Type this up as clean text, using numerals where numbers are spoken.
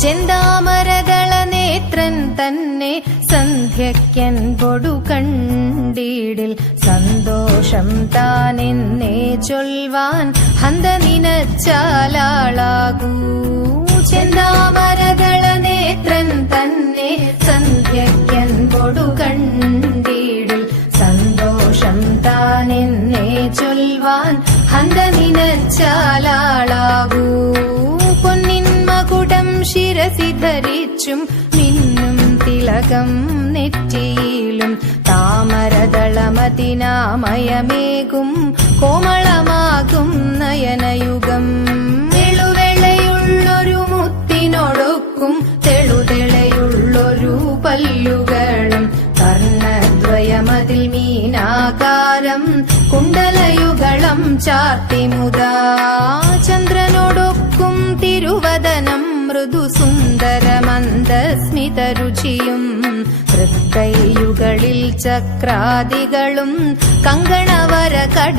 ചെന്താമരദള നേത്രൻ തന്നെ സന്ധ്യയ്ക്കൻപൊടു കണ്ടീടിൽ സന്തോഷം താനെന്നേ ചൊൽവാൻ ഹന്ത നിനച്ചാലാളാകൂ. ചെന്താമരദള നേത്രൻ തന്നെ സന്ധ്യയ്ക്കൻപൊടു കണ്ടീടിൽ സന്തോഷം താനെന്നേ ചൊൽവാൻ ഹന്ത നിനച്ചാലാളാകൂ. പൊന്നിൻ മകുടം ശിരസി ധരിച്ചും മിന്നും തിലകം നെറ്റിയിലും താമരദളമതിനാമയമേകും കോമളമാകും നയനയുഗം. തെളുവെളയുള്ളൊരു മുത്തിനൊടുക്കും തെളുതെളയുള്ളൊരു പല്ലുകളും കർണദ്വയമതിൽ മീനാകാരം കുണ്ടലയുഗളം ചാർത്തിമുദാ. ചന്ദ്രനോടൊക്കും തിരുവദനം മൃദു സുന്ദരമന്ദസ്മിതരുചിയും തൃക്കൈയുകളിൽ ചക്രാദികളും കങ്കണവര കട